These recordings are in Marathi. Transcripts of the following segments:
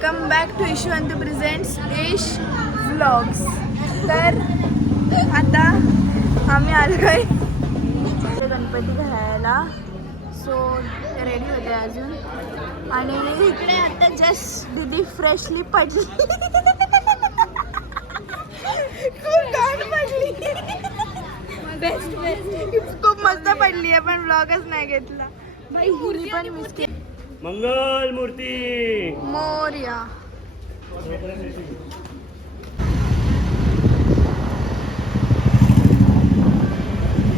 Welcome back to Yashwant presents Desh vlogs तर आता आम्ही आलो आलोय गणपती घालायला. सो रेडी होते अजून. आणि इकडे आता जस्ट दिदी फ्रेशली पडली. खूप घाण पडली. बेस्ट बेस्ट खूप मस्त पडली आहे पण व्लॉगच नाही घेतला. बाई हिरी पण मिस केली. मंगल मूर्ती मोर्या.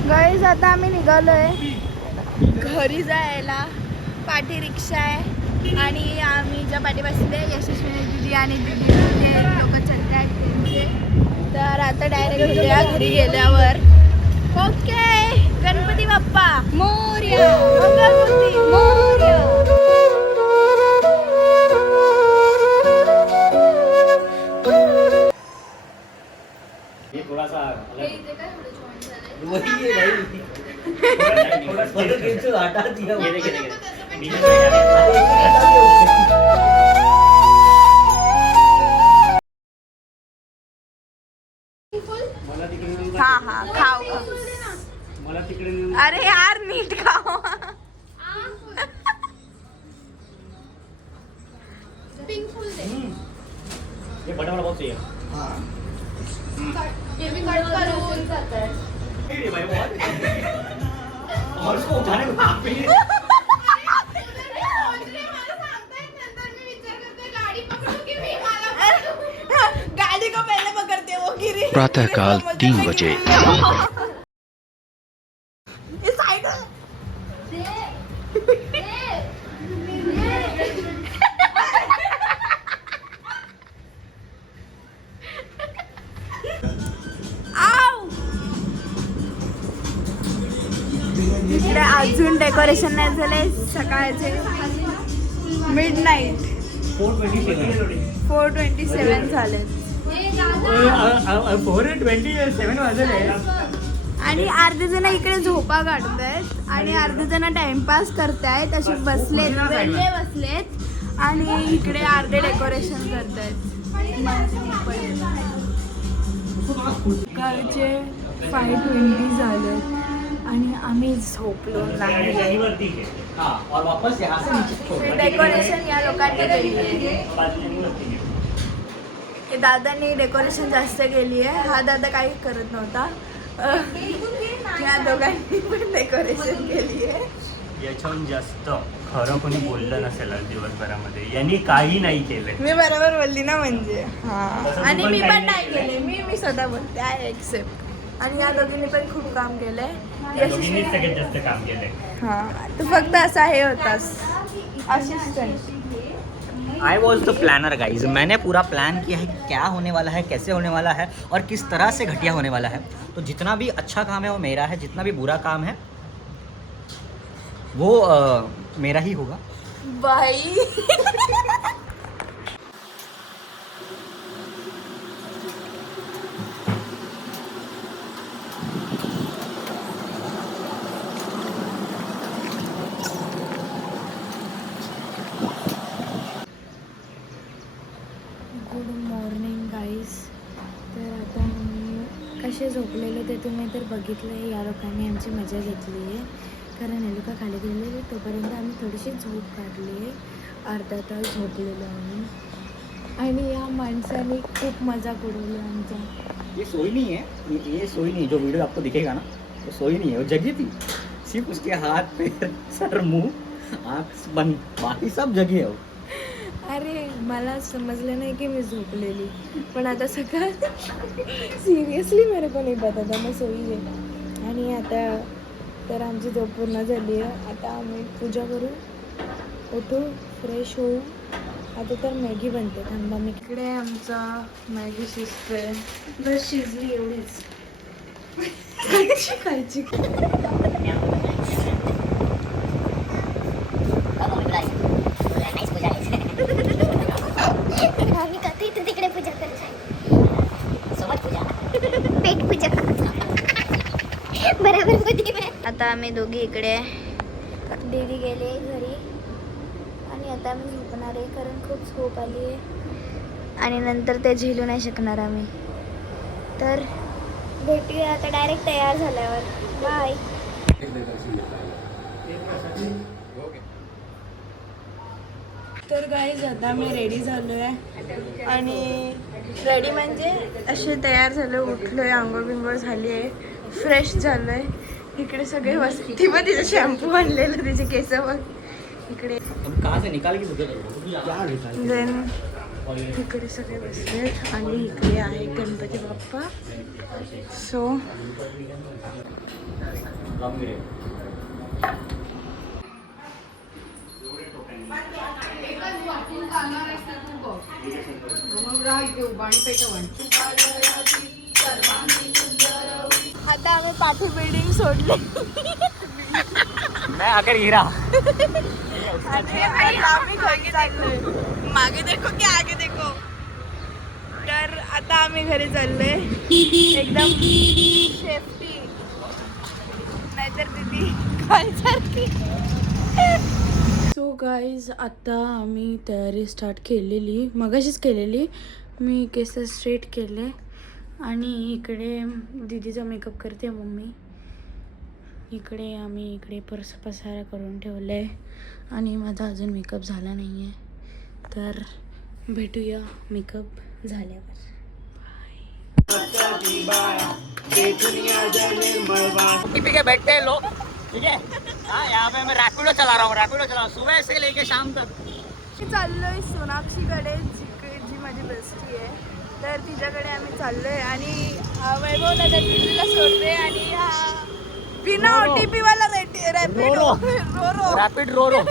गाईज आता आम्ही निघालोय. घरी जायला. पाठी रिक्षा आहे. आणि आम्ही ज्या पाठी बसले यशस्वी दिदी आणि दिदी ते लोक चालले आहेत त्यांचे. तर आता डायरेक्ट भेटूया घरी गेल्यावर. ओके गणपती बाप्पा. मोर्या. मंगलमूर्ती. मोर्या. हा हा खाऊ खाऊ. मला तिकडे नेऊन अरे यार नीट खाओ हम्म. ये बड़ा बड़ा बहुत चाहिए नहीं, भाई, बहुत। और उसको उठाने को हाथ में प्रातःकाल तीन बजे। इकडे अजून डेकोरेशन नाही झाले सकाळचे midnight four twenty seven four twenty seven झाले. फोर ट्वेंटी सेवन वाजले. आणि अर्धे जण इकडे झोपा काढतायत आणि अर्धे जण टाइमपास करतायत असे बसलेत वेगळे बसलेत आणि इकडे अर्धे डेकोरेशन करतायत. सकाळचे फाय ट्वेंटी झाले आणि आम्ही झोपलो नाही. हाँ डेकोरेशन या लोकांनी केली हे दादांनी डेकोरेशन जास्त केली आहे. हा दादा काही करत नव्हता. या दोघांनी पण डेकोरेशन केली आहे. याच्याहून जास्त खरं कोणी बोललं नसेल आज दिवसभरामध्ये. यांनी काही नाही केलंय. मी बरोबर बोलली ना म्हणजे. हा. तसं आणि मी पण नाही नाही केले मी मी स्वतः बोलते. आय एक्सेप्ट आणि या दोघींनी पण खूप काम केलंय. या दोघींनीच यशस्वी सगळ्यात जास्त काम केलंय. हा. तू फक्त असा हे होतास. Assistant I was the planner guys मैंने पूरा प्लान किया है क्या होने वाला है कैसे होने वाला है और किस तरह से घटिया होने वाला है। तो जितना भी अच्छा काम है वो मेरा है जितना भी बुरा काम है वो आ, मेरा ही होगा। बाई कसे झोपलेले ते तुम्ही तर बघितलं आहे या लोकांनी आमची मजा घेतली आहे. कारण हे लोक खाली गेलेले तोपर्यंत आम्ही थोडीशी झोप काढली आहे. अर्धा तास झोपलेलो आम्ही. आणि या माणसाने खूप मजा उडवली आमच्या ये सोई नहीं है. ये, ये सोई नहीं जो वीडियो आपको दिखेगा ना वो सोई नहीं है. वो जगी थी. सिर्फ उसके हाथ पैर सर मुंह आँख बंद बाकी सब जगी है वो। अरे मला समजलं नाही की मी झोपलेली. पण आता सकाळ सिरियसली मेरे को नाही पता था सोयी सोई आणि आता तर आमची झोप पूर्ण झाली आहे. आता आम्ही पूजा करू उठू फ्रेश होऊ. आता तर मॅगी बनते. थांबा मी इकडे आमचा मॅगी शिजते बस शिजली एवढीच. खायची खायची आम्ही करतो इथं तिकडे पूजा करू सोबत पूजा पेट पूजा बराबर होती आता आम्ही दोघी इकडे दीदी गेले घरी. आणि आता आम्ही झोपणार आहे कारण खूप झोप आली आहे. आणि नंतर ते झेलू नाही शकणार आम्ही. तर भेटूया आता डायरेक्ट तयार झाल्यावर. बाय तर गाईज आता मी रेडी झालो आहे आणि रेडी म्हणजे असे तयार झालो उठलो आहे आंघोळ बिंघोळ झाली आहे. फ्रेश झालो आहे इकडे सगळे बस ती पण तिचं शॅम्पू आणलेलं तिचे केस इकडे. हम कहाँ से निकाल के दुकान देन इकडे सगळे बसलेत आणि इकडे आहे गणपती बाप्पा. सो आता आम्ही पाठी बिल्डिंग सोडली. मैं आकर आणि आता आम्ही घरी चाललोय. मागे देखो की आगे देखो. तर आता आम्ही घरी चाललोय. एकदम सेफ्टी नाहीतर दिदी काय सारखी सो गाईज आता आम्ही तयारी स्टार्ट केलेली. मगाशीच केलेली. मी केस स्ट्रेट केले. आणि इकडे दिदीचा मेकअप करते मम्मी. इकडे आम्ही इकडे परस पसारा करून ठेवलं आहे आणि माझा अजून मेकअप झाला नाही आहे तर भेटूया मेकअप झाल्यावर. के बैठते हैं लोग ठीक है हाँ यहाँ पे मैं रैपिडो चला रहा हूँ रैपिडो चला रहा हूँ सुबह से लेके शाम तक. चाललोय सोनाक्षीकडे जी जी माझी बेस्टी आहे. तर तिच्याकडे आम्ही चाललोय आणि वैभव दादा दिल्लीला सोडते आणि हा बिना ओ टी वाला रॅपिडो रो रो रैपिड रो रो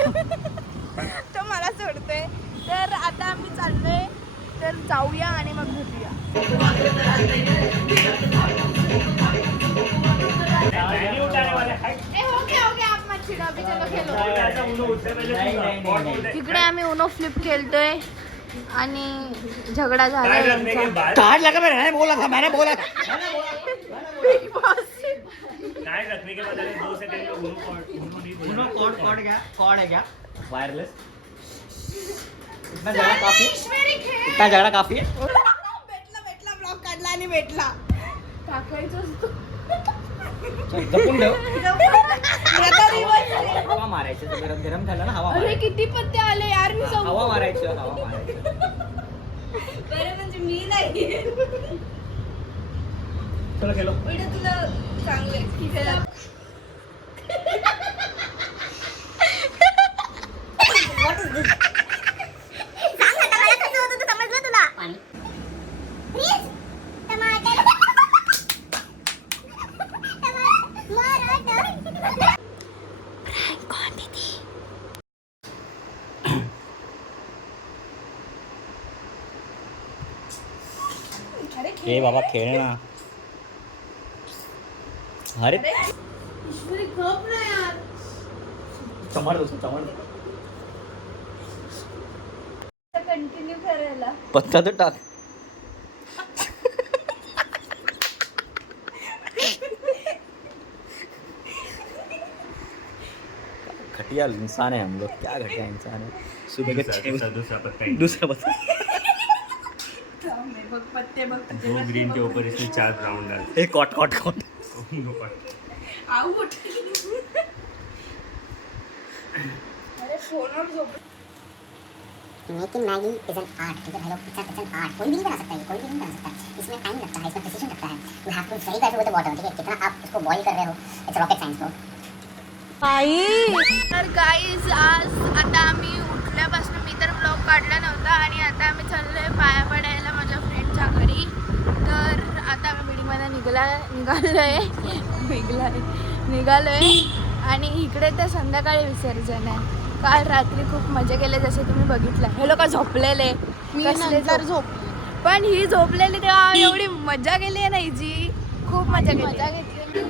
तो मला सोडते तर आता आम्ही चाललोय. तर जाऊया आणि मग भेटूया. नहीं, उठे. इकडे आम्ही उनो फ्लिप खेळतोय. आणि झगडा झाला लगा मैंने बोला था मैंने बोला. था काय रखने के बाद दो सेकंड में उन्हों कॉर्ड उन्हों नहीं बोला. उन्होंने कॉर्ड कॉर्ड क्या कॉर्ड है क्या वायरलेस इतना झगड़ा काफ़ी इतना झगड़ा काफ़ी है। भेटला भेटला ब्लॉग काढला आणि भेटला. टाकायचं असतो चल, जपून ठेव. हवा मारायची ते गरम गरम झालं ना हवा अरे मारायची किती पत्ते आले यार मी हवा मारायचं हवा मारायचं बरं म्हणजे मी नाही चलो खेलो उलट तुला चांगलं आहे. ठीक आहे. सांग आता मला कसं होतं ते समजलं तुला प्लीज टमाटर टमाटर कौन दीदी ए बाबा खेळ ना अरे कंटिन्यू करायला। पत्ता तो टाक। घटिया इंसान है हम लोग क्या घटिया इंसान है। सुबह दूसरा पत्ता ही. दूसरा पत्ता। दो ग्रीन के ऊपर इसमें चार ब्राउन डाल। ए कॉट cot cot. Out. Making Maggi is an art ठीक है भाई लोग आर्ट कोई भी नहीं बना सकता ये कोई भी नहीं बना सकता। इसमें टाइम लगता है इसमें प्रिसीजन लगता है। You have to very careful with the water ठीक है? कितना आप उसको बॉईल कर रहे हो इट्स रॉकेट साइंस ब्रो आई तर गाईज आज आता आम्ही उठल्यापासून मी तर ब्लॉग काढला नव्हता आणि आता आम्ही चाललोय पाया पडायला माझ्या फ्रेंडच्या घरी. तर आता आम्ही बिल्डिंगमध्ये निघाला निघालोय. निघालोय. निघालोय. आणि इकडे तर संध्याकाळी विसर्जन आहे. काल रात्री खूप मजा केले जसे तुम्ही बघितलं. हे लोक झोपलेले. कसले तर झोप पण ही झोपलेली तेव्हा एवढी मजा केली आहे ना हिची खूप मजा केली. मजा घेतली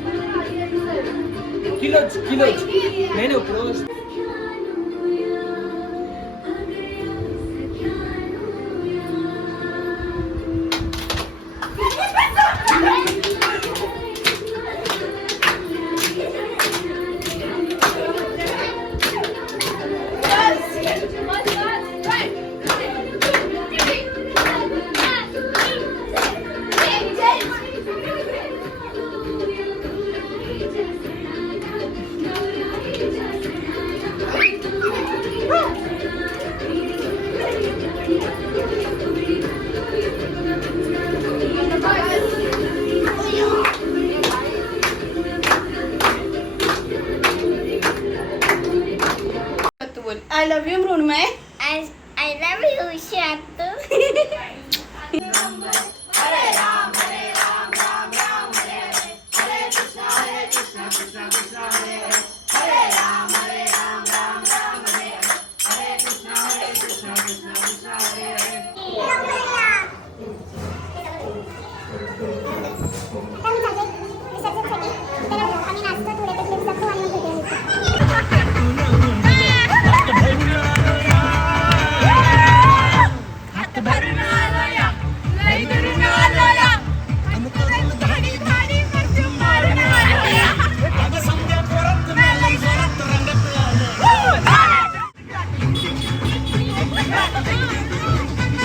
लव्ह यू मृण्मय